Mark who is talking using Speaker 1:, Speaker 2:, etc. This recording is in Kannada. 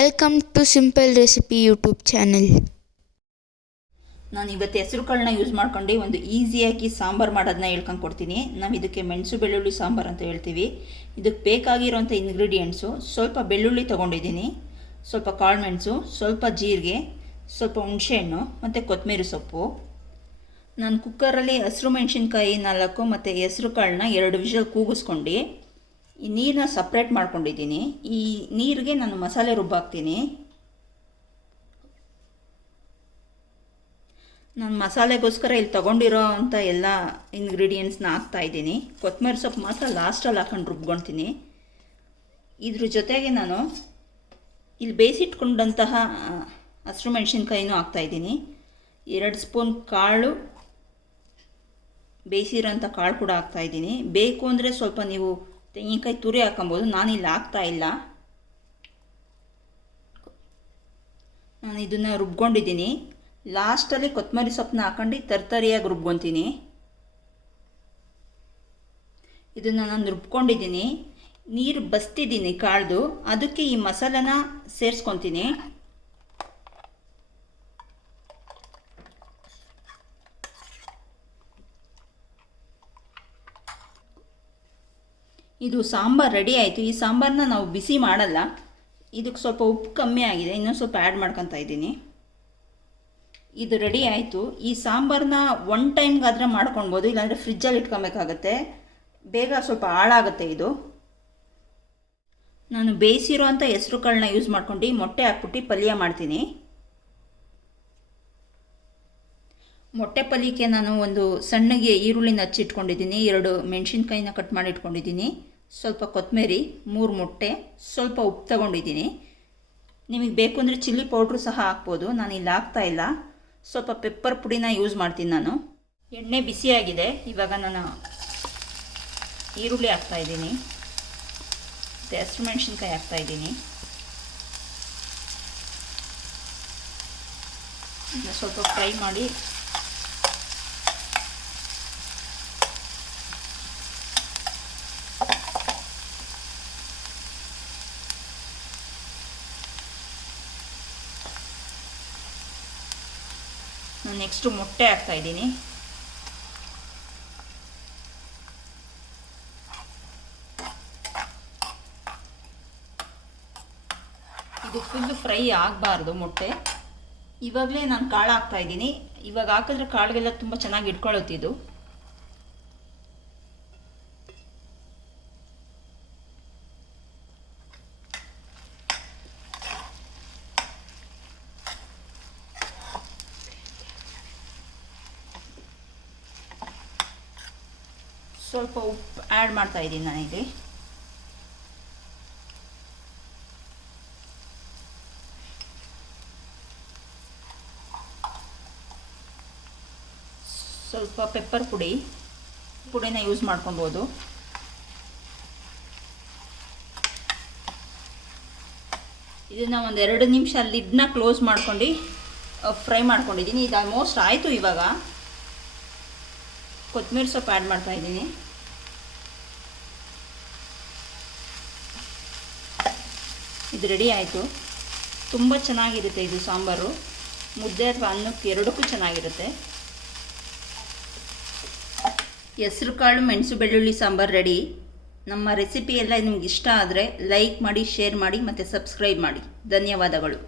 Speaker 1: Welcome to simple recipe YouTube channel
Speaker 2: ನಾನು ಇವತ್ತು ಹೆಸರು ಕಾಳನ್ನ ಯೂಸ್ ಮಾಡ್ಕೊಂಡು, ಒಂದು ಈಸಿಯಾಗಿ ಸಾಂಬಾರು ಮಾಡೋದನ್ನ ಹೇಳ್ಕೊಂಡು ಕೊಡ್ತೀನಿ. ನಾವು ಇದಕ್ಕೆ ಮೆಣಸು ಬೆಳ್ಳುಳ್ಳಿ ಸಾಂಬಾರು ಅಂತ ಹೇಳ್ತೀವಿ. ಇದಕ್ಕೆ ಬೇಕಾಗಿರೋಂಥ ಇಂಗ್ರೀಡಿಯೆಂಟ್ಸು ಸ್ವಲ್ಪ ಬೆಳ್ಳುಳ್ಳಿ ತೊಗೊಂಡಿದ್ದೀನಿ. ಸ್ವಲ್ಪ ಕಾಳುಮೆಣಸು, ಸ್ವಲ್ಪ ಜೀರಿಗೆ, ಸ್ವಲ್ಪ ಹುಣಸೆಹಣ್ಣು ಮತ್ತು ಕೊತ್ತಂಬರಿ ಸೊಪ್ಪು. ನಾನು ಕುಕ್ಕರಲ್ಲಿ ಹಸಿರು ಮೆಣಸಿನ್ಕಾಯಿ ನಾಲ್ಕು, ಮತ್ತು ಹೆಸರು ಕಾಳನ್ನ ಎರಡು ವಿಷಲ್ ಕೂಗಿಸ್ಕೊಂಡು. ಈ ನೀರನ್ನ ಸಪ್ರೇಟ್ ಮಾಡ್ಕೊಂಡಿದ್ದೀನಿ. ಈ ನೀರಿಗೆ ನಾನು ಮಸಾಲೆ ರುಬ್ಬಾಕ್ತೀನಿ. ನಾನು ಮಸಾಲೆಗೋಸ್ಕರ ಇಲ್ಲಿ ತೊಗೊಂಡಿರೋ ಅಂಥ ಎಲ್ಲ ಇಂಗ್ರೀಡಿಯೆಂಟ್ಸ್ನ ಹಾಕ್ತಾ ಇದ್ದೀನಿ. ಕೊತ್ತಂಬರಿ ಸೊಪ್ಪು ಮಾತ್ರ ಲಾಸ್ಟಲ್ಲಿ ಹಾಕೊಂಡು ರುಬ್ಕೊಳ್ತೀನಿ ಇದ್ರ ಜೊತೆಗೆ ನಾನು ಇಲ್ಲಿ ಬೇಯಿಸಿಟ್ಕೊಂಡಂತಹ ಹಸಿರು ಮೆಣಸಿನ್ಕಾಯಿನೂ ಹಾಕ್ತಾಯಿದ್ದೀನಿ ಎರಡು ಸ್ಪೂನ್ ಕಾಳು, ಬೇಯಿಸಿರೋಂಥ ಕಾಳು ಕೂಡ ಹಾಕ್ತಾಯಿದ್ದೀನಿ ಬೇಕು ಅಂದರೆ ಸ್ವಲ್ಪ ನೀವು ತೆಂಗಿನಕಾಯಿ ತುರಿ ಹಾಕೊಬೋದು. ನಾನಿಲ್ಲಿ ಹಾಕ್ತಾ ಇಲ್ಲ. ನಾನು ಇದನ್ನು ರುಬ್ಕೊಂಡಿದ್ದೀನಿ. ಲಾಸ್ಟಲ್ಲಿ ಕೊತ್ತಂಬರಿ ಸೊಪ್ಪನ್ನ ಹಾಕೊಂಡು ತರ್ತರಿಯಾಗಿ ರುಬ್ಕೊತೀನಿ. ಇದನ್ನು ನಾನು ರುಬ್ಕೊಂಡಿದ್ದೀನಿ. ನೀರು ಬಸ್ತಿದ್ದೀನಿ ಕಾಳ್ದು. ಅದಕ್ಕೆ ಈ ಮಸಾಲೆನ ಸೇರಿಸ್ಕೊತೀನಿ. ಇದು ಸಾಂಬಾರು ರೆಡಿ ಆಯಿತು. ಈ ಸಾಂಬಾರನ್ನ ನಾವು ಬಿಸಿ ಮಾಡಲ್ಲ. ಇದಕ್ಕೆ ಸ್ವಲ್ಪ ಉಪ್ಪು ಕಮ್ಮಿ ಆಗಿದೆ. ಇನ್ನೊಂದು ಸ್ವಲ್ಪ ಆ್ಯಡ್ ಮಾಡ್ಕೊತಾ ಇದ್ದೀನಿ. ಇದು ರೆಡಿ ಆಯಿತು. ಈ ಸಾಂಬಾರನ್ನ ಒನ್ ಟೈಮ್ಗಾದರೆ ಮಾಡ್ಕೊಳ್ಬೋದು. ಇಲ್ಲಾಂದರೆ ಫ್ರಿಜ್ಜಲ್ಲಿ ಇಟ್ಕೊಬೇಕಾಗತ್ತೆ. ಬೇಗ ಸ್ವಲ್ಪ ಹಾಳಾಗುತ್ತೆ ಇದು. ನಾನು ಬೇಯಿಸಿರೋ ಅಂಥ ಹೆಸ್ರು ಕಾಳನ್ನ ಯೂಸ್ ಮಾಡ್ಕೊಂಡು ಮೊಟ್ಟೆ ಹಾಕ್ಬಿಟ್ಟು ಪಲ್ಯ ಮಾಡ್ತೀನಿ. ಮೊಟ್ಟೆ ಪಲ್ಯಕ್ಕೆ ನಾನು ಒಂದು ಸಣ್ಣಗೆ ಈರುಳ್ಳಿನ ಹಚ್ಚಿಟ್ಕೊಂಡಿದ್ದೀನಿ. ಎರಡು ಮೆಣಸಿನ್ಕಾಯಿನ ಕಟ್ ಮಾಡಿ ಇಟ್ಕೊಂಡಿದ್ದೀನಿ. ಸ್ವಲ್ಪ ಕೊತ್ತಂಬರಿ, ಮೂರು ಮೊಟ್ಟೆ, ಸ್ವಲ್ಪ ಉಪ್ಪು ತಗೊಂಡಿದ್ದೀನಿ. ನಿಮಗೆ ಬೇಕು ಅಂದರೆ ಚಿಲ್ಲಿ ಪೌಡ್ರು ಸಹ ಹಾಕ್ಬೋದು. ನಾನು ಇಲ್ಲಿ ಹಾಕ್ತಾ ಇಲ್ಲ. ಸ್ವಲ್ಪ ಪೆಪ್ಪರ್ ಪುಡಿನ ಯೂಸ್ ಮಾಡ್ತೀನಿ ನಾನು. ಎಣ್ಣೆ ಬಿಸಿಯಾಗಿದೆ. ಇವಾಗ ನಾನು ಈರುಳ್ಳಿ ಹಾಕ್ತಾಯಿದ್ದೀನಿ ಮತ್ತು ಹಸಿರು ಮೆಣಸಿನ್ಕಾಯಿ ಹಾಕ್ತಾಯಿದ್ದೀನಿ ಸ್ವಲ್ಪ ಫ್ರೈ ಮಾಡಿ ನೆಕ್ಸ್ಟು ಮೊಟ್ಟೆ ಹಾಕ್ತಾ ಇದ್ದೀನಿ. ಇದು ಫುಲ್ಲು ಫ್ರೈ ಆಗಬಾರ್ದು ಮೊಟ್ಟೆ. ಇವಾಗಲೇ ನಾನು ಕಾಳು ಹಾಕ್ತಾ ಇದ್ದೀನಿ. ಇವಾಗ ಹಾಕಿದ್ರೆ ಕಾಳಿಗೆಲ್ಲ ತುಂಬ ಚೆನ್ನಾಗಿ ಇಟ್ಕೊಳ್ಳುತ್ತೆ ಸ್ವಲ್ಪ ಉಪ್ಪು ಆ್ಯಡ್ ಮಾಡ್ತಾ ಇದ್ದೀನಿ ನಾನಿಲ್ಲಿ. ಸ್ವಲ್ಪ ಪೆಪ್ಪರ್ ಪುಡಿ, ಪುಡಿನ ಯೂಸ್ ಮಾಡ್ಕೊಬೋದು. ಇದನ್ನು ಒಂದು ಎರಡು ನಿಮಿಷ ಲಿಡ್ನ ಕ್ಲೋಸ್ ಮಾಡ್ಕೊಂಡು ಫ್ರೈ ಮಾಡ್ಕೊಂಡಿದ್ದೀನಿ. ಇದು ಆಲ್ಮೋಸ್ಟ್ ಆಯಿತು ಇವಾಗ. ಕೊತ್ತಂಬರಿ ಸೊಪ್ಪು ಆ್ಯಡ್ ಮಾಡ್ತಾ ಇದ್ದೀನಿ. ಇದು ರೆಡಿ ಆಯಿತು. ತುಂಬ ಚೆನ್ನಾಗಿರುತ್ತೆ ಇದು ಸಾಂಬಾರು. ಮುದ್ದೆ ಅಥವಾ ಅನ್ನಕ್ಕೆ ಎರಡಕ್ಕೂ ಚೆನ್ನಾಗಿರುತ್ತೆ. ಹೆಸರು ಕಾಳು, ಮೆಣಸು ಬೆಳ್ಳುಳ್ಳಿ ಸಾಂಬಾರು ರೆಡಿ ನಮ್ಮ ರೆಸಿಪಿ ಎಲ್ಲ ನಿಮ್ಗೆ ಇಷ್ಟ ಆದರೆ ಲೈಕ್ ಮಾಡಿ ಶೇರ್ ಮಾಡಿ ಮತ್ತು ಸಬ್ಸ್ಕ್ರೈಬ್ ಮಾಡಿ. ಧನ್ಯವಾದಗಳು.